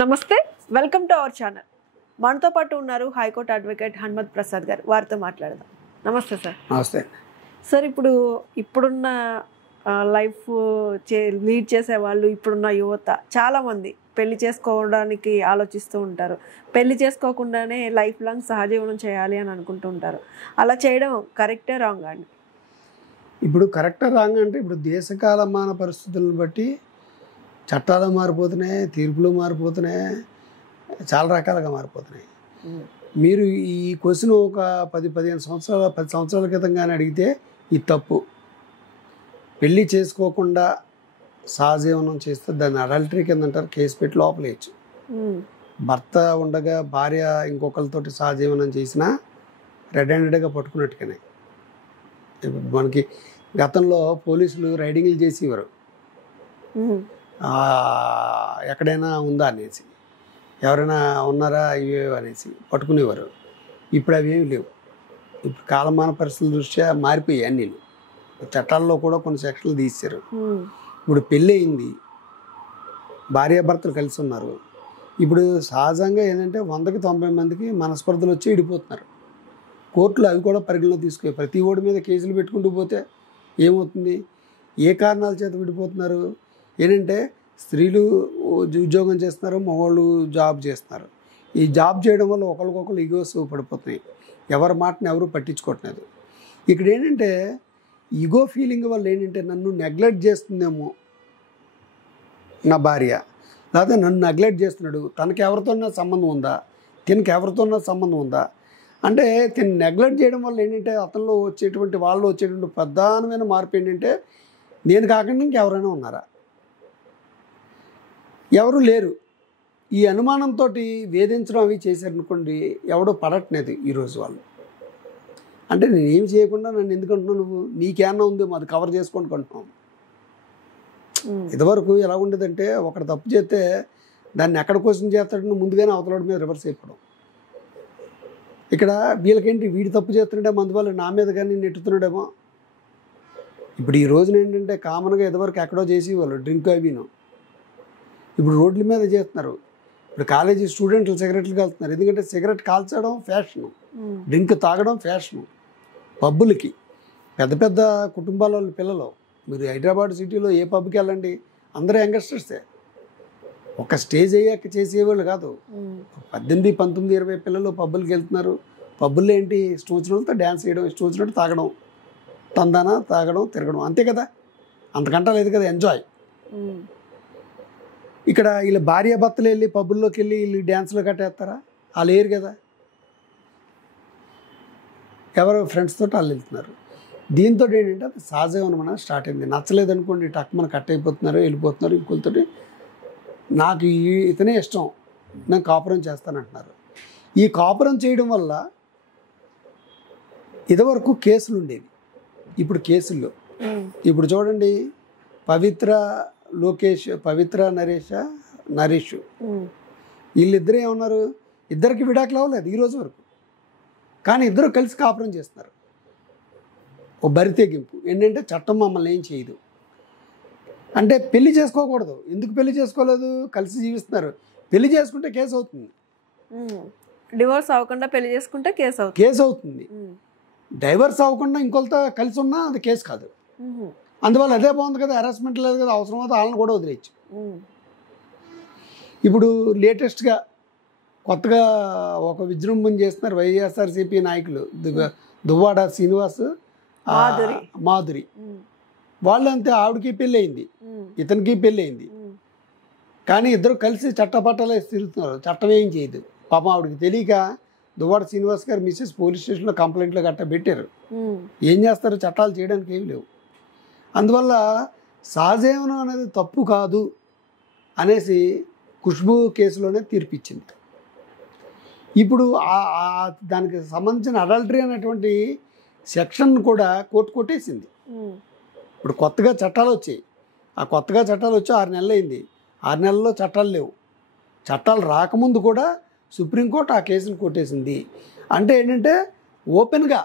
నమస్తే, welcome to our channel. మనతో పాటు ఉన్నారు హైకోర్టు అడ్వకేట్ హనుమత్ ప్రసాద్ గారు. వారితో మాట్లాడదాం. నమస్తే సార్. నమస్తే సార్, ఇప్పుడున్న లైఫ్ లీడ్ చేసే వాళ్ళు, ఇప్పుడున్న యువత చాలామంది పెళ్లి చేసుకోవడానికి ఆలోచిస్తూ ఉంటారు. పెళ్లి చేసుకోకుండానే లైఫ్ లాంగ్ సహజీవనం చేయాలి అని అనుకుంటూ ఉంటారు. అలా చేయడం కరెక్టే రాంగ్ అండి? ఇప్పుడు కరెక్ట్ రాంగ్ అంటే ఇప్పుడు దేశకాలమాన పరిస్థితులను బట్టి చట్టాలు మారిపోతున్నాయి, తీర్పులు మారిపోతున్నాయి, చాలా రకాలుగా మారిపోతున్నాయి. మీరు ఈ క్వశ్చన్ ఒక 10 సంవత్సరాల క్రితం కానీ అడిగితే ఇది తప్పు. పెళ్ళి చేసుకోకుండా సహజీవనం చేస్తే దాన్ని అడల్టరీ కింద అంటారు, కేసు పెట్టి లోపలేయచ్చు. భర్త ఉండగా భార్య ఇంకొకరితోటి సహజీవనం చేసినా రెడ్ హ్యాండెడ్గా పట్టుకున్నట్టుగానే. మనకి గతంలో పోలీసులు రైడింగ్లు చేసేవారు, ఎక్కడైనా ఉందా అనేసి, ఎవరైనా ఉన్నారా ఇవే అనేసి పట్టుకునేవారు. ఇప్పుడు అవి ఏమి లేవు. ఇప్పుడు కాలమాన పరిస్థితుల దృష్ట్యా మారిపోయాయి అన్నీ. చట్టాల్లో కూడా కొన్ని సెక్షన్లు తీశారు. ఇప్పుడు పెళ్ళి అయింది, భార్యాభర్తలు కలిసి ఉన్నారు. ఇప్పుడు సహజంగా ఏంటంటే 100కి 90 మందికి మనస్పర్ధలు వచ్చి విడిపోతున్నారు. కోర్టులు అవి కూడా పరిగణలో తీసుకుని ప్రతి ఓడి మీద కేసులు పెట్టుకుంటూ పోతే ఏమవుతుంది? ఏ కారణాల చేత విడిపోతున్నారు? ఏంటంటే స్త్రీలు ఉద్యోగం చేస్తున్నారు, మగవాళ్ళు జాబ్ చేస్తున్నారు. ఈ జాబ్ చేయడం వల్ల ఒకరికొకరు ఈగోస్ పడిపోతున్నాయి. ఎవరి మాటని ఎవరు పట్టించుకోవట్లేదు. ఇక్కడ ఏంటంటే ఈగో ఫీలింగ్ వల్ల ఏంటంటే నన్ను నెగ్లెక్ట్ చేస్తుందేమో నా భార్య, లేకపోతే నన్ను నెగ్లెక్ట్ చేస్తున్నాడు, తనకి ఎవరితోన్నా సంబంధం ఉందా, తినకి ఎవరితోన్నా సంబంధం ఉందా అంటే తిని నెగ్లెక్ట్ చేయడం వల్ల ఏంటంటే అతనిలో వచ్చేటువంటి ప్రధానమైన మార్పు ఏంటంటే నేను కాకుండా ఇంకెవరైనా ఉన్నారా, ఎవరు లేరు. ఈ అనుమానంతో వేధించడం అవి చేశారనుకోండి, ఎవడో పడట్లేదు ఈరోజు వాళ్ళు. అంటే నేనేమి చేయకుండా నన్ను ఎందుకంటున్నావు నువ్వు, నీకేమన్నా ఉంది అది కవర్ చేసుకొని కొంటున్నావు. ఇదివరకు ఎలా ఉండేదంటే ఒకటి తప్పు చేస్తే దాన్ని ఎక్కడ క్వశ్చన్ చేస్తాడని ముందుగానే అవతల మీద రివర్స్ అయిపోవడం. ఇక్కడ వీళ్ళకేంటి, వీడి తప్పు చేస్తున్నాడేమో అందువల్ల నా మీద కానీ నెట్టుతున్నాడేమో. ఇప్పుడు ఈ రోజున ఏంటంటే కామన్గా ఇదివరకు ఎక్కడో చేసేవాళ్ళు డ్రింక్ అవిను, ఇప్పుడు రోడ్ల మీద చేస్తున్నారు. ఇప్పుడు కాలేజీ స్టూడెంట్లు సిగరెట్లు కాలుతున్నారు, ఎందుకంటే సిగరెట్ కాల్చడం ఫ్యాషను, డ్రింక్ తాగడం ఫ్యాషను. పబ్బులకి పెద్ద పెద్ద కుటుంబాల వాళ్ళ పిల్లలు, మీరు హైదరాబాద్ సిటీలో ఏ పబ్కి వెళ్ళండి, అందరూ యంగస్టర్సే. ఒక స్టేజ్ అయ్యాక చేసేవాళ్ళు కాదు. 18, 19, 20 పిల్లలు పబ్బులకి వెళ్తున్నారు. పబ్బుల్లో ఏంటి, ఇష్టం వచ్చినతో డ్యాన్స్ చేయడం, ఇష్టం వచ్చినట్టు తాగడం, తందాన తాగడం, తిరగడం, అంతే కదా, అంతకంటా లేదు కదా ఎంజాయ్. ఇక్కడ వీళ్ళ భార్యాభర్తలు వెళ్ళి పబ్బుల్లోకి వెళ్ళి వీళ్ళు డ్యాన్స్లో కట్టేస్తారా? వాళ్ళు లేరు కదా, ఎవరో ఫ్రెండ్స్ తోటి వాళ్ళు వెళ్తున్నారు. దీంతో ఏంటంటే అది సహజీవనం అనేది స్టార్ట్ అయింది. నచ్చలేదనుకోండి టక్మన కట్ అయిపోతున్నారు, వెళ్ళిపోతున్నారు. ఇంకొకరితోటి నాకు ఇతనే ఇష్టం, నేను కాపురం చేస్తానంటున్నారు. ఈ కాపురం చేయడం వల్ల ఇదివరకు కేసులు ఉండేవి, ఇప్పుడు కేసుల్లో ఇప్పుడు చూడండి, పవిత్ర నరేష్ వీళ్ళిద్దరే ఏమన్నారు, ఇద్దరికి విడాకులు అవ్వలేదు ఈ రోజు వరకు, కానీ ఇద్దరు కలిసి కాపురం చేస్తున్నారు. ఓ బరి తెగింపు ఏంటంటే చట్టం మమ్మల్ని ఏం చేయదు అంటే పెళ్లి చేసుకోకూడదు. ఎందుకు పెళ్లి చేసుకోలేదు? కలిసి జీవిస్తున్నారు. పెళ్లి చేసుకుంటే కేసు అవుతుంది. డివోర్స్ అవ్వకుండా పెళ్లి చేసుకుంటే కేసు అవుతుంది. డైవర్స్ అవ్వకుండా ఇంకొకరితో కలిసి ఉన్నా అది కేసు కాదు. అందువల్ల అదే బాగుంది కదా, హెరాస్మెంట్ లేదు కదా, అవసరం అయితే వాళ్ళని కూడా వదిలేయచ్చు. ఇప్పుడు లేటెస్ట్గా కొత్తగా ఒక విజృంభణ చేస్తున్నారు వైఎస్ఆర్సీపీ నాయకులు, దువ్వాడ శ్రీనివాస్, మాధురి. వాళ్ళంతే, ఆవిడకి పెళ్ళి అయింది, ఇతనికి పెళ్ళి అయింది, కానీ ఇద్దరు కలిసి చట్టపట్టాలు తిరుగుతున్నారు. చట్టం ఏం చేయదు. పాపం ఆవిడకి తెలియక దువ్వాడ శ్రీనివాస్ గారు మిస్సెస్ పోలీస్ స్టేషన్లో కంప్లైంట్లు గట్ట పెట్టారు. ఏం చేస్తారు, చట్టాలు చేయడానికి ఏమి లేవు. అందువల్ల సహజీవనం అనేది తప్పు కాదు అనేసి ఖుష్బూ కేసులోనే తీర్పిచ్చింది. ఇప్పుడు దానికి సంబంధించిన అడల్టరీ అనేటువంటి సెక్షన్ కూడా కోర్టు కొట్టేసింది. ఇప్పుడు కొత్తగా చట్టాలు వచ్చాయి. ఆ కొత్తగా చట్టాలు వచ్చి 6 నెలలు అయింది. 6 నెలల్లో చట్టాలు లేవు. చట్టాలు రాకముందు కూడా సుప్రీంకోర్టు ఆ కేసును కొట్టేసింది. అంటే ఏంటంటే ఓపెన్గా,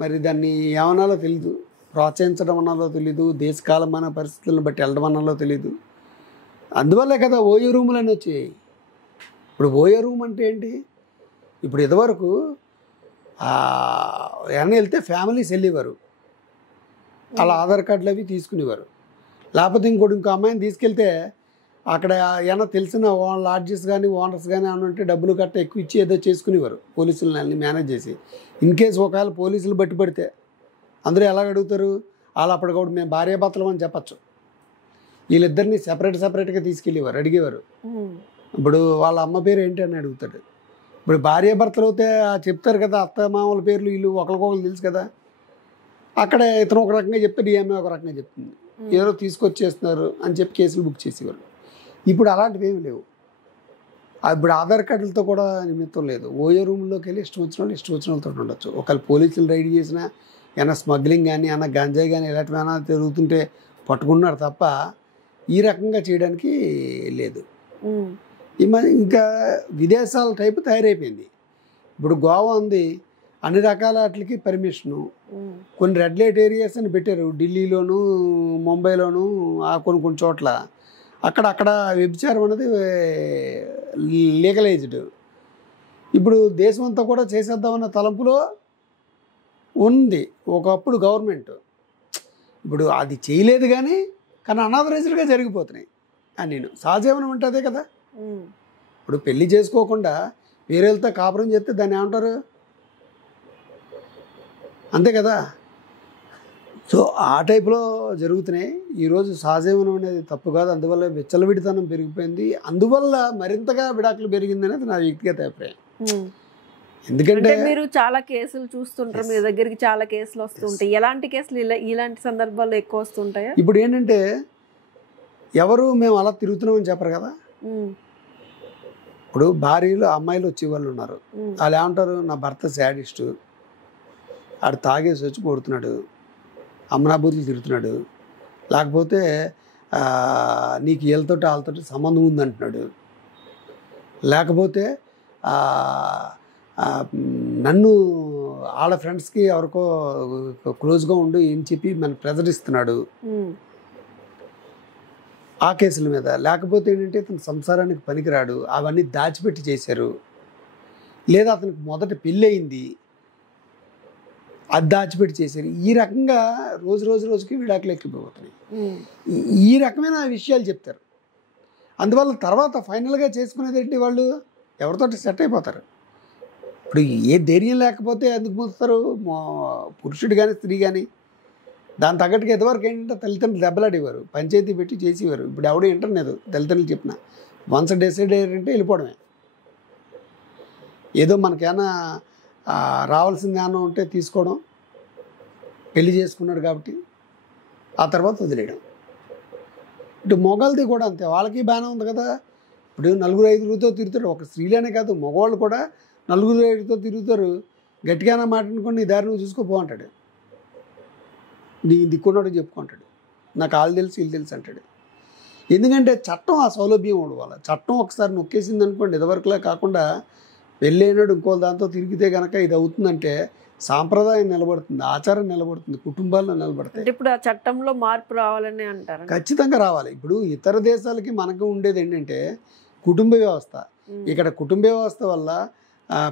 మరి దాన్ని ఏమనాలో తెలీదు, ప్రోత్సహించడం అన్నాలో తెలీదు, దేశకాలమైన పరిస్థితులను బట్టి వెళ్ళడం అన్నాలో తెలీదు. అందువల్లే కదా ఓయో రూములు అని వచ్చాయి. ఇప్పుడు ఓయో రూమ్ అంటే ఏంటి? ఇప్పుడు ఇదివరకు ఏమైనా వెళ్తే ఫ్యామిలీస్ వెళ్ళేవారు, వాళ్ళ ఆధార్ కార్డులు అవి తీసుకునేవారు. లేకపోతే ఇంకో అమ్మాయిని తీసుకెళ్తే అక్కడ ఏమైనా తెలిసిన లాడ్జెస్ కానీ ఓనర్స్ కానీ ఏమైనా ఉంటే డబ్బులు కట్ట ఎక్కువ ఇచ్చి ఏదో చేసుకునేవారు, పోలీసులని మేనేజ్ చేసి. ఇన్ కేసు ఒకవేళ పోలీసులు బట్టి పడితే అందరూ ఎలా అడుగుతారు? వాళ్ళు అప్పటికప్పుడు మేము భార్యాభర్తలు అని చెప్పచ్చు. వీళ్ళిద్దరిని సెపరేట్గా తీసుకెళ్ళేవారు, అడిగేవారు. ఇప్పుడు వాళ్ళ అమ్మ పేరు ఏంటి అని అడుగుతాడు. ఇప్పుడు భార్యాభర్తలు అయితే చెప్తారు కదా, అత్త మామూల పేర్లు వీళ్ళు ఒకరికొకరు తెలుసు కదా. అక్కడ ఇతను ఒక రకంగా చెప్తాడు, ఈ అమ్మాయి ఒక రకంగా చెప్తుంది. ఏదో తీసుకొచ్చేస్తున్నారు అని చెప్పి కేసులు బుక్ చేసేవారు. ఇప్పుడు అలాంటివి ఏమి లేవు. ఇప్పుడు ఆధార్ కార్డులతో కూడా నిమిత్తం లేదు. ఓయో రూమ్లోకి వెళ్ళి ఇష్టం వచ్చిన వాళ్ళతో ఉండొచ్చు. ఒకవేళ పోలీసులు రైడ్ చేసినా ఏమైనా స్మగ్లింగ్ కానీ ఏమైనా గంజాయి కానీ ఇలాంటివైనా తిరుగుతుంటే పట్టుకున్నారు తప్ప ఈ రకంగా చేయడానికి లేదు. ఇంకా విదేశాల టైపు తయారైపోయింది. ఇప్పుడు గోవా ఉంది, అన్ని రకాల వాటికి పర్మిషను. కొన్ని రెడ్ లైట్ ఏరియాస్ అని పెట్టారు ఢిల్లీలోను ముంబైలోను కొన్ని చోట్ల. అక్కడ వ్యభిచారం అనేది లీగలైజ్డ్. ఇప్పుడు దేశం అంతా కూడా చేసేద్దామన్న తలంపులో ఉంది ఒకప్పుడు గవర్నమెంట్. ఇప్పుడు అది చేయలేదు కానీ అనాథరైజ్డ్గా జరిగిపోతున్నాయి అని నేను సహజీవనం అంటే అదే కదా. ఇప్పుడు పెళ్లి చేసుకోకుండా వేరేళ్ళతో కాపురం చేస్తే దాన్ని ఏమంటారు? అంతే కదా. సో ఆ టైప్లో జరుగుతున్నాయి. ఈరోజు సహజీవనం అనేది తప్పు కాదు, అందువల్ల విచ్చలవిడితనం పెరిగిపోయింది, అందువల్ల మరింతగా విడాకులు పెరిగింది అనేది నా వ్యక్తిగత అభిప్రాయం. ఎందుకంటే మీరు చాలా కేసులు చూస్తుంటారు, మీ దగ్గరికి చాలా కేసులు వస్తుంటాయి. ఎలాంటి కేసులు ఇలాంటి సందర్భాల్లో ఎక్కువ వస్తుంటాయా? ఇప్పుడు ఏంటంటే ఎవరు మేము అలా తిరుగుతున్నామని చెప్పరు కదా. ఇప్పుడు భార్యలు అమ్మాయిలు వచ్చేవాళ్ళు ఉన్నారు, వాళ్ళు ఏమంటారు? నా భర్త శాడిస్టు, ఆడు తాగేసి వచ్చి కొడుతున్నాడు, అమ్మనాబూతులు తిరుగుతున్నాడు, లేకపోతే నీకు వాళ్ళతో సంబంధం ఉందంటున్నాడు, లేకపోతే నన్ను వాళ్ళ ఫ్రెండ్స్కి ఎవరికో క్లోజ్గా ఉండు ఏం చెప్పి మన ప్రెజర్ ఇస్తున్నాడు ఆ కేసుల మీద. లేకపోతే ఏంటంటే అతను సంసారానికి పనికిరాడు, అవన్నీ దాచిపెట్టి చేశారు. లేదా అతనికి మొదట పెళ్ళి అయింది, అది దాచిపెట్టి చేశారు. ఈ రకంగా రోజుకి విడాకులు ఎక్కిపోతున్నాయి. ఈ రకమైన విషయాలు చెప్తారు. అందువల్ల తర్వాత ఫైనల్గా చేసుకునేది ఏంటి? వాళ్ళు ఎవరితోటి సెట్ అయిపోతారు. ఇప్పుడు ఏ ధైర్యం లేకపోతే ఎందుకు మూస్తారు? పురుషుడు కానీ స్త్రీ కానీ. దాని తగ్గట్టుగా ఎంతవరకు ఏంటంటే తల్లిదండ్రులు దెబ్బలాడేవారు, పంచాయతీ పెట్టి చేసేవారు. ఇప్పుడు ఎవడో ఇంటర్లేదు తల్లిదండ్రులు చెప్పిన వన్స్ డిసైడ్ అయ్యారంటే వెళ్ళిపోవడమే. ఏదో మనకేమైనా రావాల్సింది ఏమైనా ఉంటే తీసుకోవడం, పెళ్లి చేసుకున్నాడు కాబట్టి ఆ తర్వాత వదిలేయడం. ఇటు మొగాళ్ళది కూడా అంతే, వాళ్ళకి బాగానే ఉంది కదా. ఇప్పుడు 4-5 తిరుగుతాడు, ఒక స్త్రీలేనే కాదు మగవాళ్ళు కూడా 4-5 తిరుగుతారు. గట్టిగానే మాట్లాడుకొని నీ దారి నువ్వు చూసుకోపో అంటాడు, నీ దిక్కున్నాడు చెప్పుకుంటాడు, నాకు వాళ్ళు తెలుసు వీళ్ళు తెలుసు అంటాడు. ఎందుకంటే చట్టం ఆ సౌలభ్యం ఉండవాల. చట్టం ఒకసారి నొక్కేసింది అనుకోండి, ఇదివరకులా కాకుండా వెళ్ళేనాడు ఇంకో దాంతో తిరిగితే కనుక ఇది అవుతుందంటే సాంప్రదాయం నిలబడుతుంది, ఆచారం నిలబడుతుంది, కుటుంబాల్లో నిలబడతాయి. ఇప్పుడు ఆ చట్టంలో మార్పు రావాలని అంటారు. ఖచ్చితంగా రావాలి. ఇప్పుడు ఇతర దేశాలకి మనకు ఉండేది ఏంటంటే కుటుంబ వ్యవస్థ. ఇక్కడ కుటుంబ వ్యవస్థ వల్ల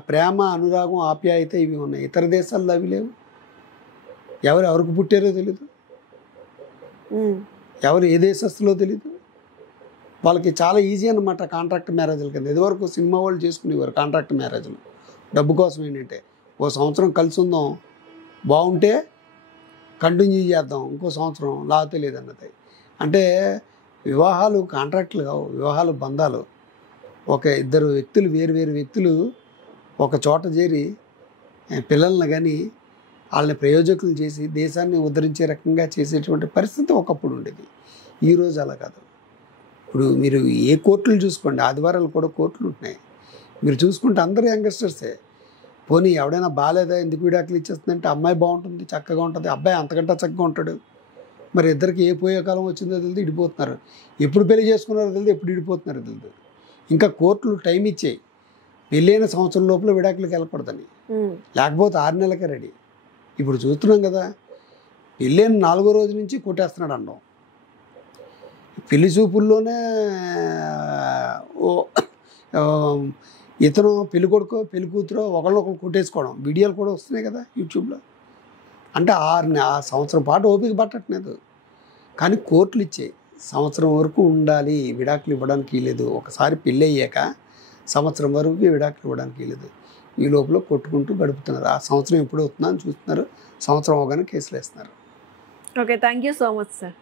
ప్రేమ, అనురాగం, ఆప్యాయత ఇవి ఉన్నాయి. ఇతర దేశాల్లో అవి లేవు. ఎవరికి పుట్టారో తెలీదు, ఎవరు ఏ దేశస్తులో తెలీదు. వాళ్ళకి చాలా ఈజీ అన్నమాట కాంట్రాక్ట్ మ్యారేజ్ల కింద. ఇదివరకు సినిమా వాళ్ళు చేసుకునేవారు కాంట్రాక్ట్ మ్యారేజ్లు. డబ్బు కోసం ఏంటంటే ఓ సంవత్సరం కలిసి ఉందాం, బాగుంటే కంటిన్యూ చేద్దాం, ఇంకో సంవత్సరం లేకపోతే లేదన్నది. అంటే వివాహాలు కాంట్రాక్ట్లు కావు, వివాహాలు బంధాలు. ఒక ఇద్దరు వ్యక్తులు, వేరు వ్యక్తులు ఒక చోట చేరి పిల్లల్ని కానీ వాళ్ళని ప్రయోజకులు చేసి దేశాన్ని ఉద్ధరించే రకంగా చేసేటువంటి పరిస్థితి ఒకప్పుడు ఉండేది. ఈరోజు అలా కాదు. ఇప్పుడు మీరు ఏ కోర్టులు చూసుకోండి, ఆదివారాలు కూడా కోర్టులు ఉంటున్నాయి. మీరు చూసుకుంటే అందరూ యంగ్స్టర్సే. పోనీ ఎవడైనా బాగాలేదా, ఎందుకు విడాకులు ఇచ్చేస్తుందంటే అమ్మాయి బాగుంటుంది, చక్కగా ఉంటుంది, అబ్బాయి అంతకంటే చక్కగా ఉంటాడు. మరి ఇద్దరికి ఏ పోయే కాలం వచ్చిందో తెలియదు, ఇడిపోతున్నారు. ఎప్పుడు పెళ్లి చేసుకున్నారో తెలియదు, ఎప్పుడు ఇడిపోతున్నారో తెలియదు. ఇంకా కోర్టులు టైం ఇచ్చాయి, పెళ్ళైన సంవత్సరం లోపల విడాకులకు వెళ్ళకూడదని, లేకపోతే 6 నెలలకే రెడీ. ఇప్పుడు చూస్తున్నాం కదా, పెళ్ళైన 4వ రోజు నుంచి కొట్టేస్తున్నాడు అన్నాం. పెళ్లి చూపుల్లోనే ఓ ఆ, ఇతను పెళ్లి కొడుకు పెళ్లి కూతురు ఒకళ్ళొకరు కొట్టేసుకోవడం వీడియోలు కూడా వస్తున్నాయి కదా యూట్యూబ్లో. అంటే ఆ సంవత్సరం పాటు ఓపిక పట్టట్లేదు. కానీ కోర్టులు ఇచ్చాయి సంవత్సరం వరకు ఉండాలి, విడాకులు ఇవ్వడానికి లేదు. ఒకసారి పెళ్ళి అయ్యాక సంవత్సరం వరకు విడాకులు ఇవ్వడానికి లేదు. ఈ లోపల కొట్టుకుంటూ గడుపుతున్నారు. ఆ సంవత్సరం ఎప్పుడు అవుతుందా అని చూస్తున్నారు. సంవత్సరం అవగానే కేసులు వేస్తున్నారు. Okay, thank you so much sir.